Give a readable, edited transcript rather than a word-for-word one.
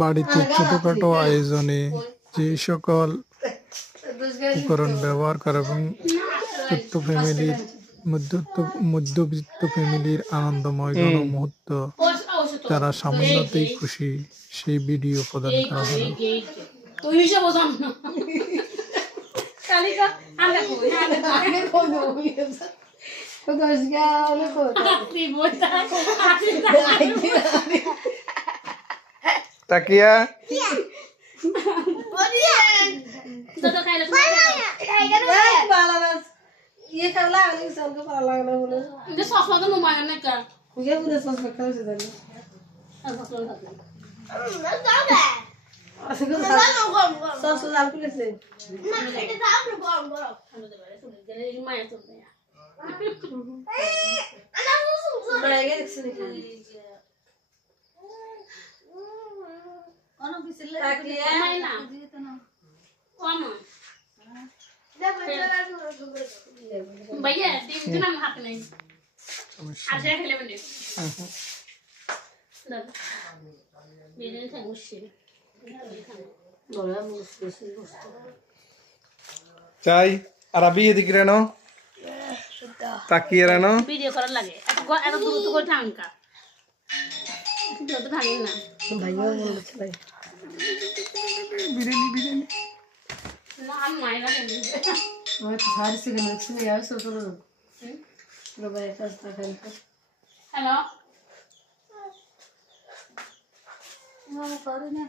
বাড়িতে ছোটখাটো আয়োজনে যে সকল উপকরণ ব্যবহার করে এবং ছোট্ট ফ্যামিলির মধ্যবিত্ত ফ্যামিলির আনন্দময় মুহূর্ত যারা সামান্যতেই খুশি সেই ভিডিও প্রদান করা হলো। তাকিয়া ये करला नहीं सबको पता लगना बोले ये सॉस वाला नुमाया ने कर ये पूरे सॉस में कर से देना सॉस डाल के से बढ़ेगा इससे निकाल भैया टीम जना हाथ नहीं आशा खेले बने मेरे से मुश्किल बोला मुश्किल চাই আর আবি এদিকে রেন তাকিয়ে রেন वीडियो करन लगे এত দূর তো করে ঠাঙ্কা তো ঠাঙ্গি না भाइयों बोल चले বিরিয়ানি না আমি মাইরা দেই मैं तो सारी से मिक्स नहीं यार सो तो रोबाई का स्टाइल हेलो ना करे ना